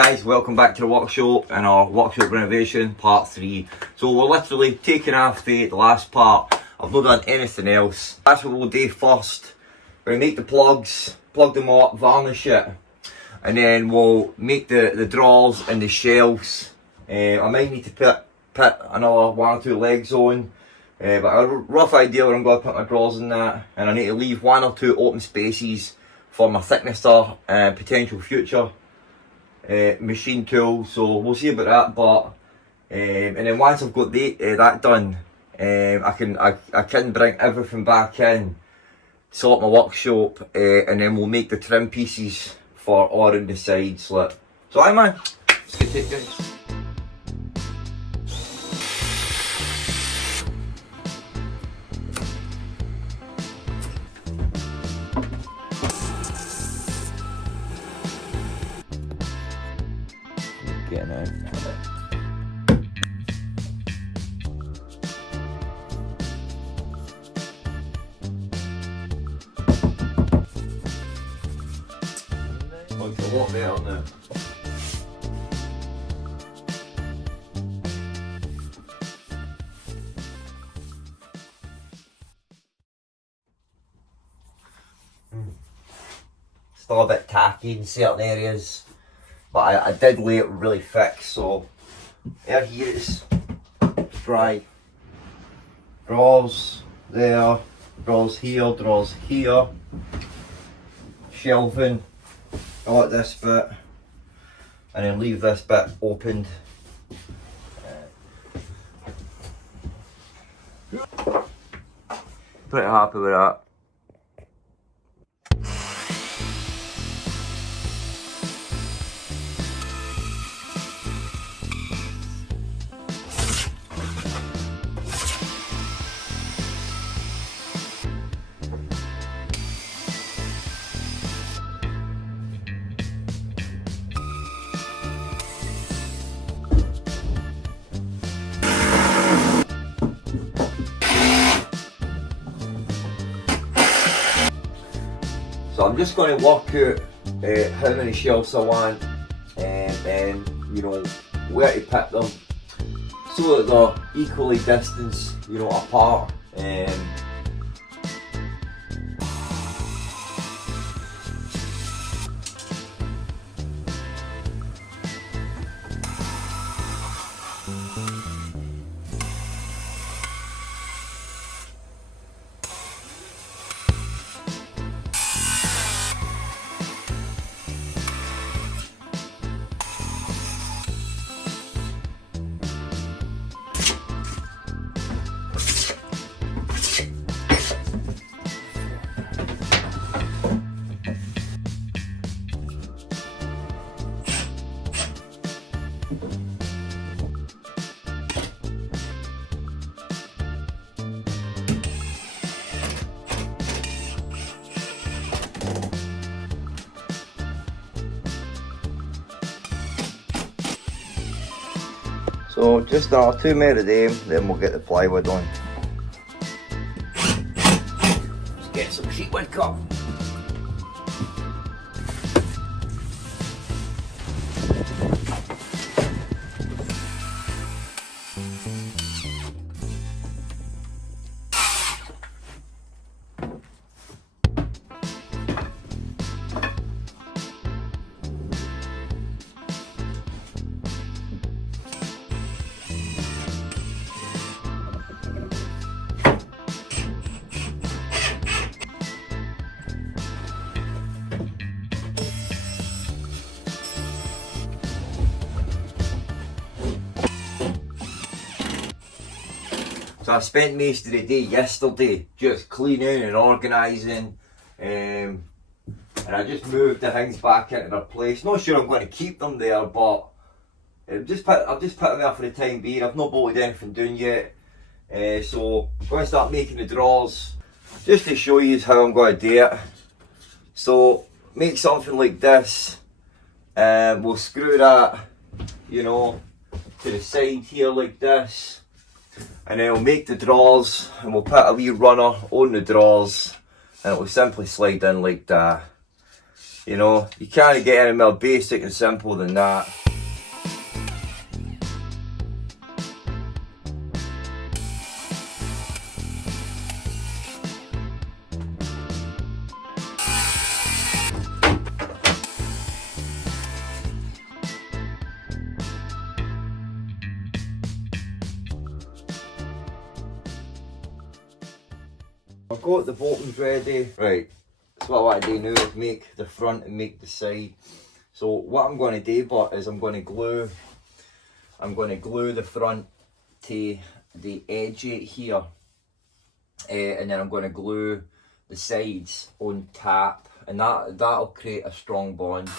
guys, welcome back to the workshop and our workshop renovation part 3. So we're literally taking off the last part. I've not done anything else. That's what we'll do first. We're going to make the plugs, plug them up, varnish it, and then we'll make the drawers and the shelves. I might need to put another 1 or 2 legs on, but a rough idea where I'm going to put my drawers in that, and I need to leave 1 or 2 open spaces for my thicknesser and potential future machine tool. So we'll see about that. But and then once I've got that done, I can bring everything back in, sort my workshop, and then we'll make the trim pieces for all around the sides. Like. So aye man, let's get it guys. Getting out. Looks a lot better now. Still a bit tacky in certain areas, but I did lay it really thick, so there here is dry. Drawers there, drawers here, shelving, I like this bit, and then leave this bit opened. Pretty happy with that. So I'm just going to work out how many shelves I want, and you know where to put them so that they're equally distanced, you know, apart. So just 2 more of them, then we'll get the plywood on. Let's get some sheetwood cut. So I spent most of the day yesterday just cleaning and organising, and I just moved the things back into their place. Not sure I'm going to keep them there, but I've just put them there for the time being. I've not bolted anything down yet, so I'm going to start making the drawers just to show you how I'm going to do it. So make something like this, and we'll screw that, you know, to the side here like this. And then we'll make the drawers, and we'll put a wee runner on the drawers, and it will simply slide in like that. You know, you can't get any more basic and simple than that. I've got the bottoms ready. Right, so what I want to do now is make the front and make the side. So what I'm going to do, but is I'm going to glue the front to the edge here, and then I'm going to glue the sides on tap, and that'll create a strong bond.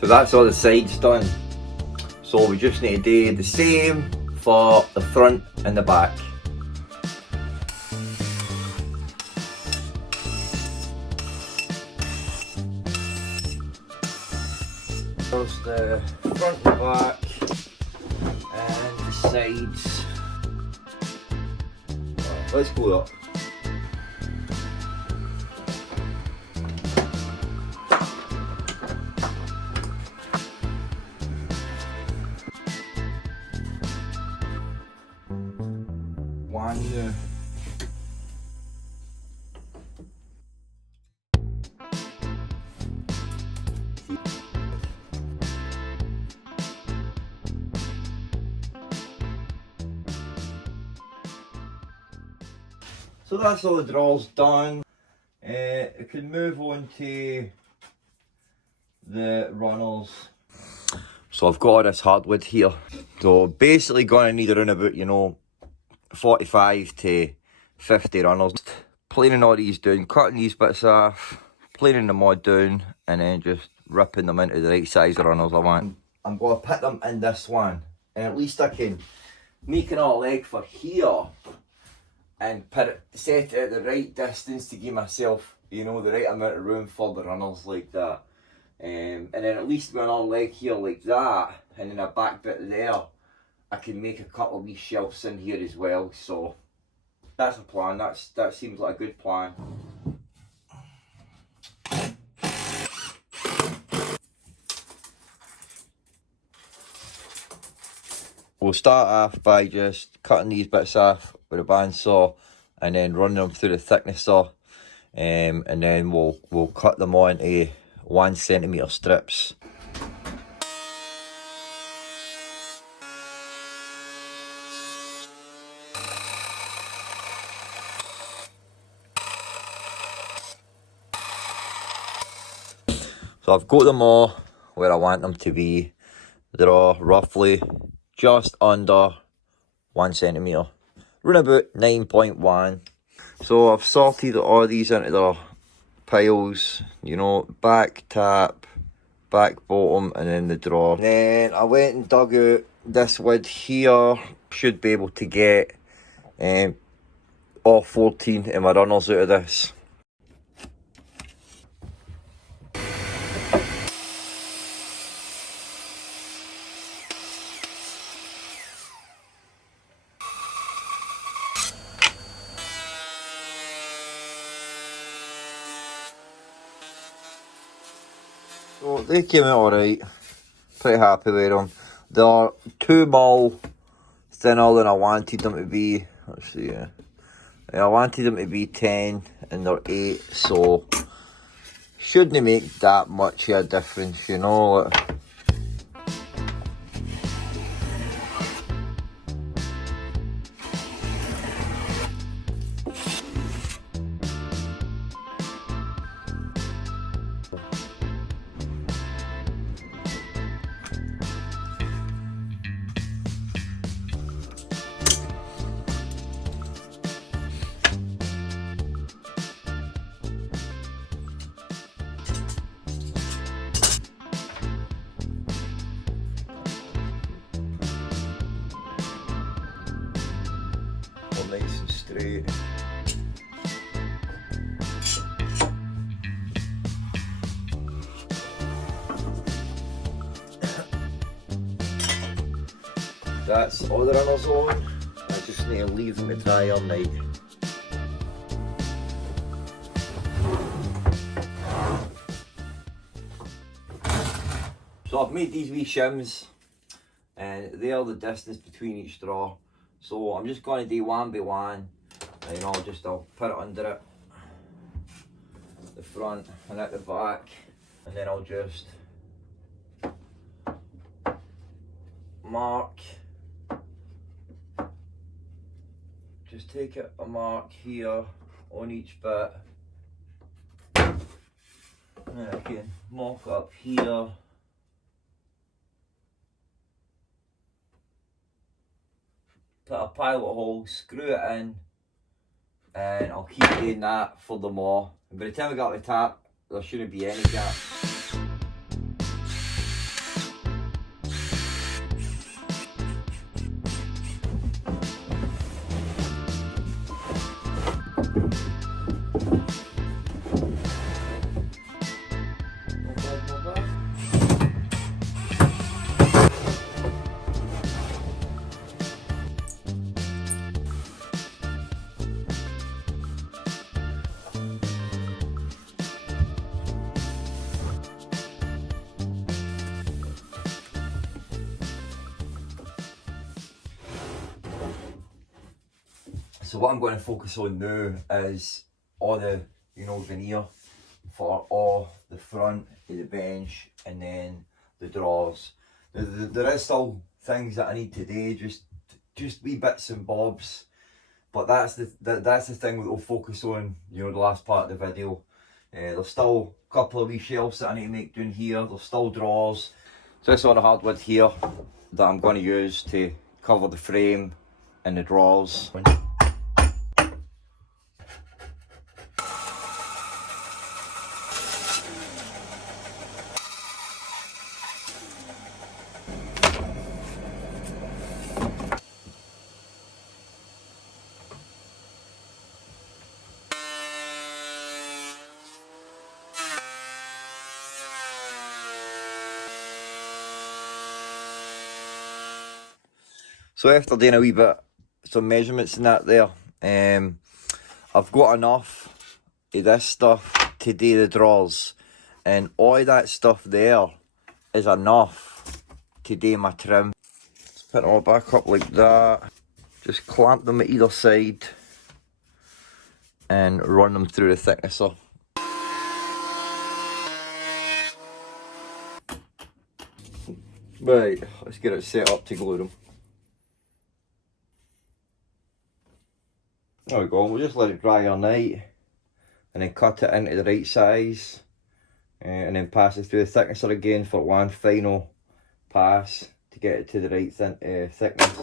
So that's all the sides done. So we just need to do the same for the front and the back. There's the front and back and the sides. Right, let's glue up. One. So that's all the drawers done. I can move on to the runners. So I've got all this hardwood here. So basically going to need around about, you know, 45 to 50 runners. Planing all these down, cutting these bits off, planing them all down, and then just ripping them into the right size of runners I want. I'm going to put them in this one, and at least I can make another leg for here and set it at the right distance to give myself, you know, the right amount of room for the runners like that. And then at least with another leg here like that, and then a back bit there, I can make a couple of wee shelves in here as well. So that's a plan. That seems like a good plan. We'll start off by just cutting these bits off with a bandsaw and then running them through the thickness saw, and then we'll cut them on into 1 centimetre strips. So I've got them all where I want them to be. They're all roughly just under 1 centimetre, around about 9.1. So I've sorted all these into their piles, you know, back tap, back bottom, and then the drawer. And then I went and dug out this wood here. Should be able to get all 14 of my runners out of this. So they came out alright, pretty happy with them. They're 2 mil thinner than I wanted them to be. Let's see, yeah. I wanted them to be 10 and they're 8, so shouldn't make that much of a difference, you know. Nice and straight. That's all the runners on. I just need to leave them to dry all night. So I've made these wee shims, and they are the distance between each straw. So I'm just going to do one by one, and I'll put it under it, the front and at the back, and then I'll just mark. Just take a mark here on each bit, and then I can mark up here. Put a pilot hole, screw it in, and I'll keep doing that for them all. And by the time I got the tap, there shouldn't be any gaps. So what I'm going to focus on now is all the veneer for all the front of the bench and then the drawers. There is still things that I need to do, just wee bits and bobs, but that's the thing that we'll focus on, the last part of the video. There's still a couple of wee shelves that I need to make down here. There's still drawers. So this is all the hardwood here that I'm going to use to cover the frame and the drawers. So after doing a wee bit, some measurements in that there, I've got enough of this stuff to do the drawers, and all that stuff there is enough to do my trim. Let's put it all back up like that, just clamp them at either side and run them through the thicknesser. Right, let's get it set up to glue them. There we go, we'll just let it dry all night and then cut it into the right size, and then pass it through the thicknesser again for one final pass to get it to the right thickness.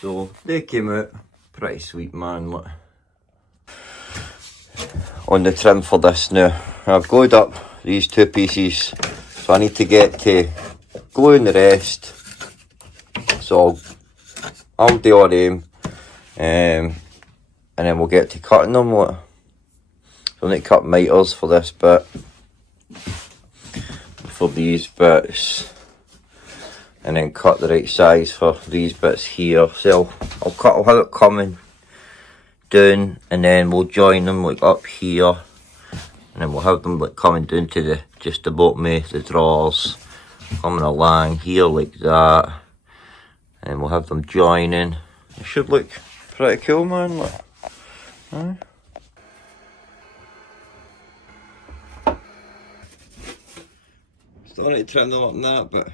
So they came out pretty sweet, man. Look. On the trim for this now, I've glued up these two pieces, so I need to get to gluing the rest. So I'll do all them, and then we'll get to cutting them. Look. So I need to cut miters for this bit, for these bits, and then cut the right size for these bits here. So I'll have it coming down, and then we'll join them like up here, and then we'll have them like coming down to the just the bottom of the drawers, coming along here like that, and we'll have them joining. It should look pretty cool, man. Look. Huh? Still need to trim them up in that, but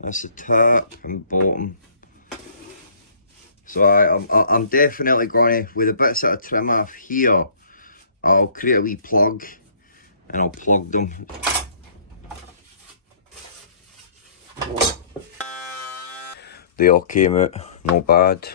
that's the top and bottom. So I'm definitely going to, with the bits that I trim off here, I'll create a wee plug and I'll plug them. They all came out no bad.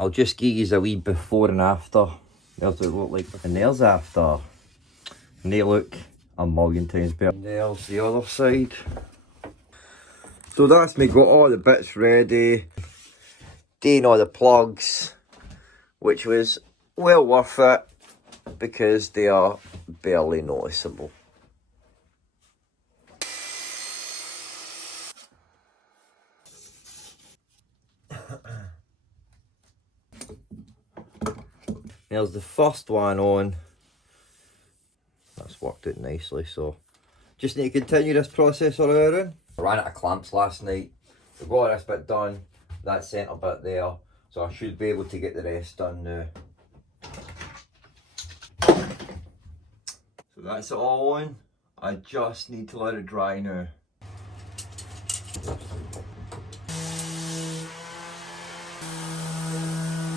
I'll just give you a wee before and after. There's what it look like, and there's after. And they look a million times better. And there's the other side. So that's me, got all the bits ready. Doing all the plugs, which was well worth it because they are barely noticeable. There's the first one on. That's worked out nicely, so just need to continue this process on our own. I ran out of clamps last night. We got this bit done, that centre bit there, so I should be able to get the rest done now. So that's it all on. I just need to let it dry now.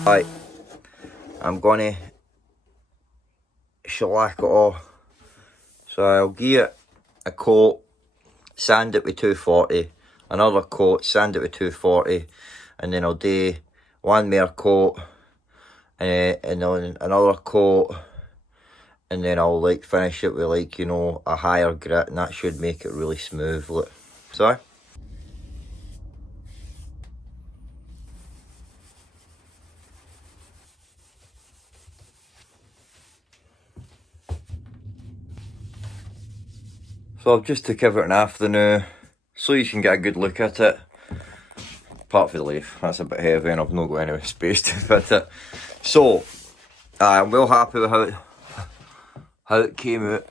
Right, I'm gonna shellac it off. So I'll give it a coat, sand it with 240, another coat, sand it with 240, and then I'll do one more coat, and then another coat, and then I'll like finish it with like, you know, a higher grit, and that should make it really smooth. Look, sorry. So I've just took everything off the now, so you can get a good look at it. Apart from the lathe, that's a bit heavy and I've not got any space to fit it. So, I'm well happy with how it came out.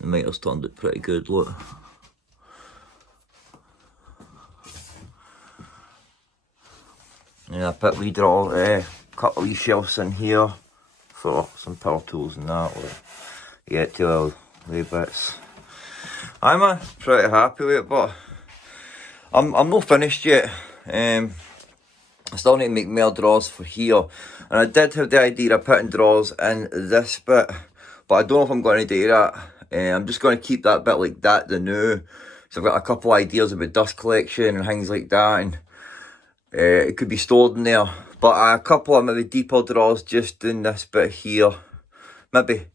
The mitre's turned out pretty good, look. Yeah, I put wee draw, couple of wee shelves in here for some power tools and that. Like, yeah, to all the bits. I'm pretty happy with it, but I'm not finished yet. I still need to make more drawers for here, and I did have the idea of putting drawers in this bit, but I don't know if I'm going to do that. I'm just going to keep that bit like that the new. So I've got a couple of ideas about dust collection and things like that, and it could be stored in there. But a couple of maybe deeper drawers just in this bit here, maybe.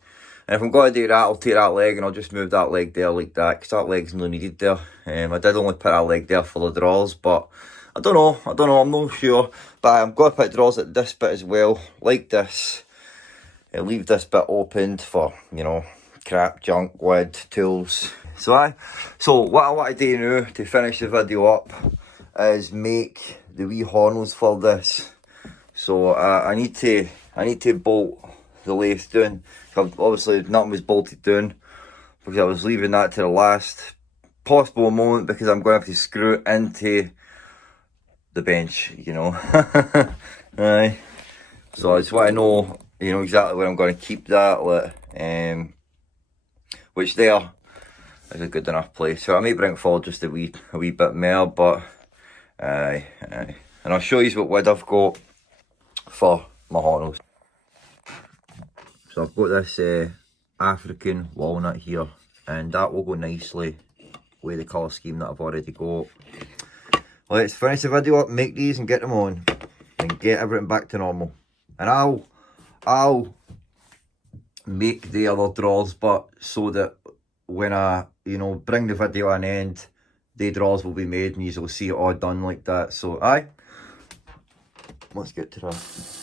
And if I'm going to do that, I'll take that leg and I'll just move that leg there like that, because that leg's not needed there. I did only put that leg there for the drawers, but I don't know, I'm not sure. But I'm going to put drawers at this bit as well, like this. I'll leave this bit opened for, you know, crap, junk, wood, tools. So what I want to do now to finish the video up is make the wee hornels for this. So I need to bolt the lathe down. Obviously nothing was bolted down because I was leaving that to the last possible moment, because I'm going to have to screw it into the bench, you know. Aye. So I just want to know, you know, exactly where I'm going to keep that, like, which there is a good enough place. So I may bring it forward just a wee bit more, but aye. And I'll show you what wood I've got for my hornels. So I've got this African walnut here, and that will go nicely with the colour scheme that I've already got. Let's finish the video up, make these and get them on, and get everything back to normal. and I'll make the other drawers, but so that when I, you know, bring the video an end, the drawers will be made and you'll see it all done like that. So aye, let's get to that.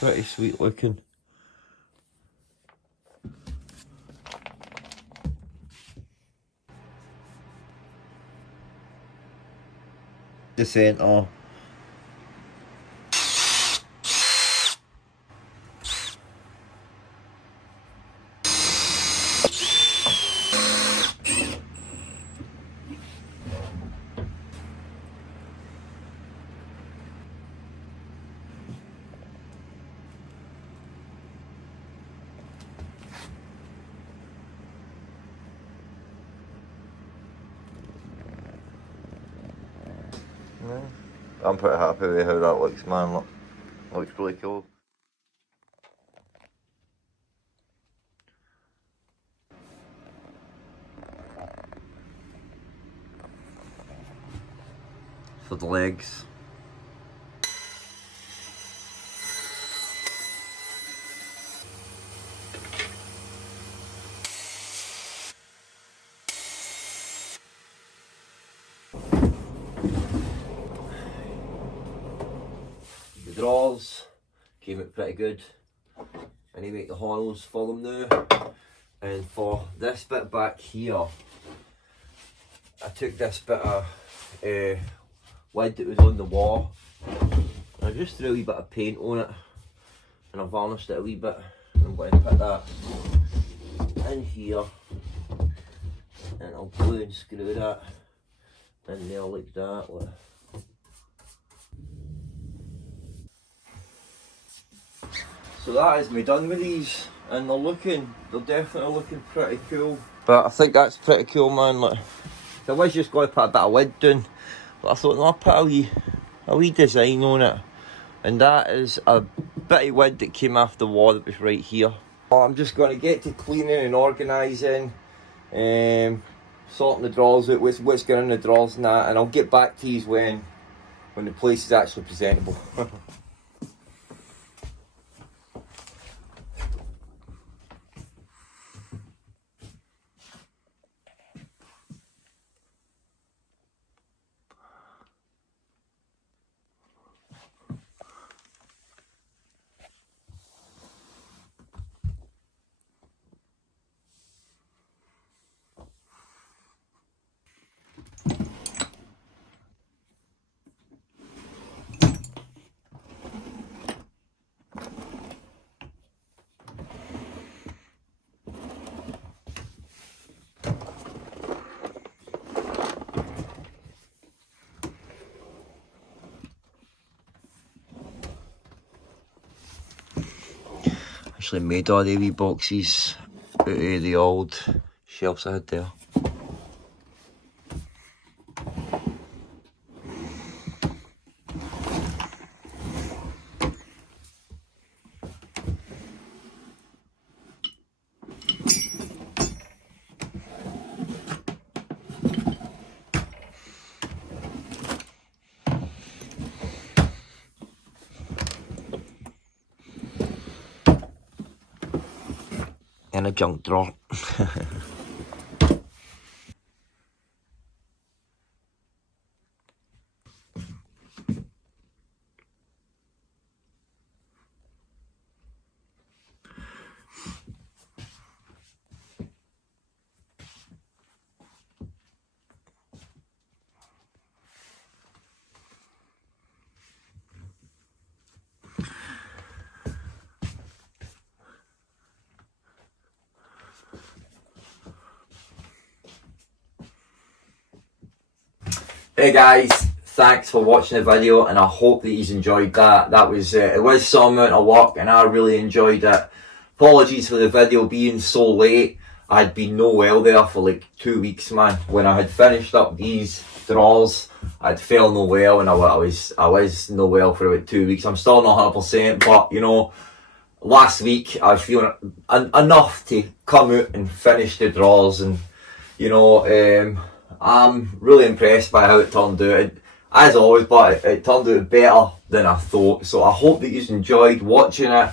Pretty sweet looking. The centre. I'm pretty happy with how that looks, man. Look, looks really cool. For the legs. The drawers came out pretty good. I need to make the holes for them now. And for this bit back here, I took this bit of wood that was on the wall. I just threw a wee bit of paint on it and I varnished it a wee bit. I'm going to put that in here and I'll glue and screw that in there like that. Look. So that is me done with these, and they're definitely looking pretty cool. But I think that's pretty cool, man. Like, I was just going to put a bit of wood down, but I thought, no, I'll put a wee design on it. And that is a bit of wood that came off the wall that was right here. I'm just going to get to cleaning and organising, sorting the drawers out, what's going in the drawers and that, and I'll get back to you when the place is actually presentable. Actually made all the wee boxes out of the old shelves I had there. In a junk drawer. Hey guys, thanks for watching the video and I hope that you enjoyed that. That was, it was some amount of work and I really enjoyed it. Apologies for the video being so late. I'd been no well there for like 2 weeks, man. When I had finished up these drawers, I'd felt no well, and I was no well for about 2 weeks. I'm still not 100%, but you know, last week I was feeling enough to come out and finish the drawers, and you know, I'm really impressed by how it turned out. As always, but it turned out better than I thought. So I hope that you enjoyed watching it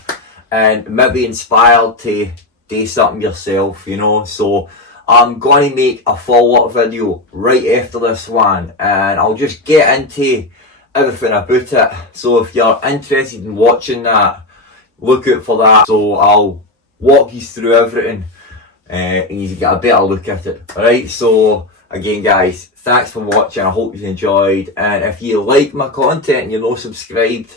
and maybe inspired to do something yourself, you know. So I'm going to make a follow-up video right after this one, and I'll just get into everything about it. So if you're interested in watching that, look out for that. So I'll walk you through everything and you can get a better look at it. Alright, so again guys, thanks for watching. I hope you enjoyed, and if you like my content and you're not subscribed,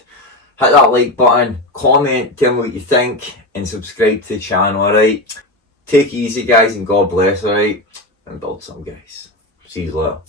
hit that like button, comment, tell me what you think, and subscribe to the channel. Alright, take it easy guys, and God bless. Alright, and build some, guys. See you later.